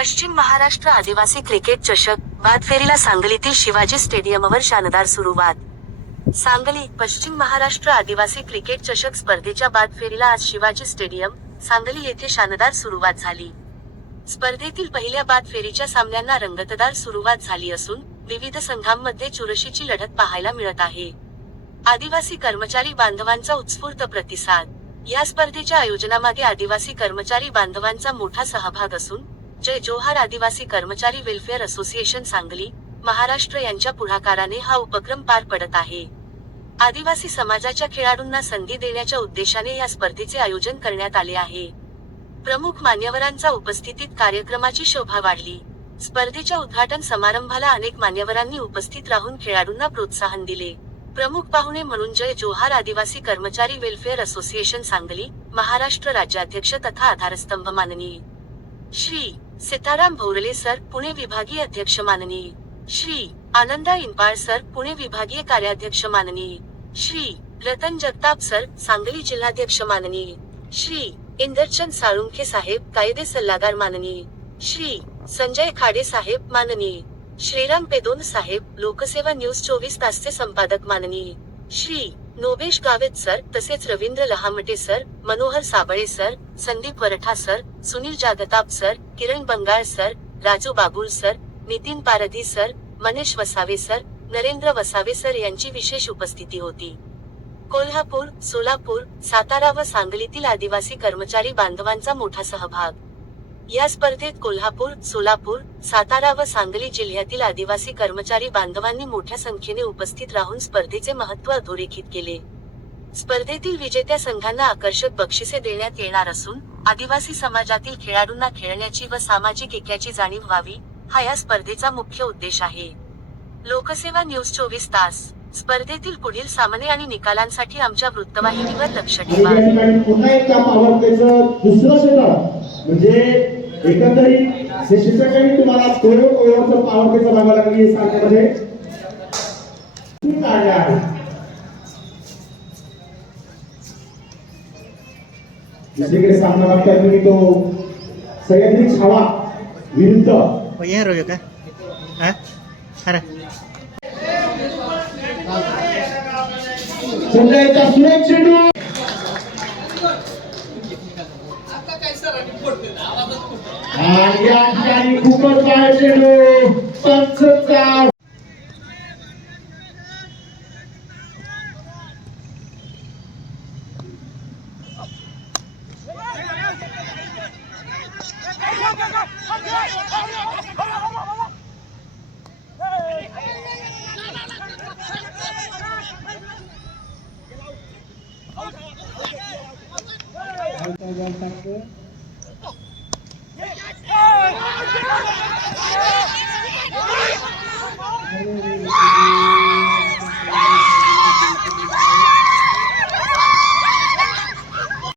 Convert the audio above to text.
पश्चिम महाराष्ट्र आदिवासी क्रिकेट चषक बाद फेरीला सांगलीतील शिवाजी स्टेडियमवर शानदार सुरुवात. सांगली पश्चिम महाराष्ट्र आदिवासी क्रिकेट चषक स्पर्धेच्या बाद फेरीला आज शिवाजी स्टेडियम सांगली येथे शानदार सुरुवात झाली. स्पर्धेतील पहिल्या बाद फेरीच्या सामन्यांना रंगतदार सुरुवात झाली असून विविध संघांमध्ये चुरशीची लढत पाहायला मिळत आहे. आदिवासी कर्मचारी बांधवांचा उत्स्फूर्त प्रतिसाद. या स्पर्धेच्या आयोजनामागे आदिवासी कर्मचारी बांधवांचा मोठा सहभाग असून जय जोहार आदिवासी कर्मचारी वेलफेअर असोसिएशन सांगली महाराष्ट्र यांच्या पुढाकाराने हा उपक्रम पार पडत आहे. आदिवासी समाजाच्या खेळाडूंना संधी देण्याच्या उद्देशाने या स्पर्धेचे आयोजन करण्यात आले आहे. प्रमुख मान्यवरांचा उपस्थितीत कार्यक्रमाची शोभा वाढली. स्पर्धेच्या उद्घाटन समारंभाला अनेक मान्यवरांनी उपस्थित राहून खेळाडूंना प्रोत्साहन दिले. प्रमुख पाहुणे म्हणून जय जोहार आदिवासी कर्मचारी वेलफेअर असोसिएशन सांगली महाराष्ट्र राज्याध्यक्ष तथा आधारस्तंभ माननीय. श्री. सीताराम भोरले सर पुणे विभागीय अध्यक्ष माननीय. श्री आनंदा इनपाळ सर पुणे विभागीय कार्याध्यक्ष माननीय. श्री रतन जगताप सर सांगली जिल्हाध्यक्ष माननीय. श्री इंदरचंद साळुंखे साहेब कायदे सल्लागार माननीय. श्री संजय खाडे साहेब माननीय. श्रीराम पेदोन साहेब लोकसेवा न्यूज चोवीस तासचे संपादक माननीय. श्री नोबेश गावेत सर तसेच Ravindra Lahamte sir Manohar Sable sir Sandeep Varatha sir Sunil Jagtap sir Kiran Bangal sir Raju Babul sir Nitin Pardhi sir Manish Vasave sir Narendra Vasave sir यांची विशेष उपस्थिती होती. कोल्हापूर सोलापूर सातारा व सांगलीतील आदिवासी कर्मचारी बांधवांचा मोठा सहभाग. या स्पर्धेत कोल्हापूर सोलापूर सातारा व सांगली जिल्ह्यातील आदिवासी कर्मचारी बांधवांनी मोठ्या संख्येने उपस्थित राहून स्पर्धेचे महत्त्व अधोरेखित केले. स्पर्धेतील विजेत्या संघांना आकर्षक बक्षिसे देण्यात येणार असून आदिवासी समाजातील खेळाडूंना खेळण्याची व सामाजिक एक्याची जाणीव व्हावी हा या स्पर्धेचा मुख्य उद्देश आहे. लोकसेवा न्यूज चोवीस तास. स्पर्धेतील पुढील सामने आणि निकालांसाठी आमच्या वृत्तवाहिनीवर लक्ष ठेवा. म्हणजे एकंदरीत हे शिक्षकांनी तुम्हाला दोन ओव्हरचं पावरतेचं बघावं लागली या सामन्यामध्ये काढले आहे दुसरीकडे सामना बघताय तुम्ही तो सह्याद्री छावा विरुद्ध Oye, rollo acá. ¿Ah? Ahora. संजयचा सुरेख चेंडू या ठिकाणी खूपच बाहेर Thank you. Oh, my God.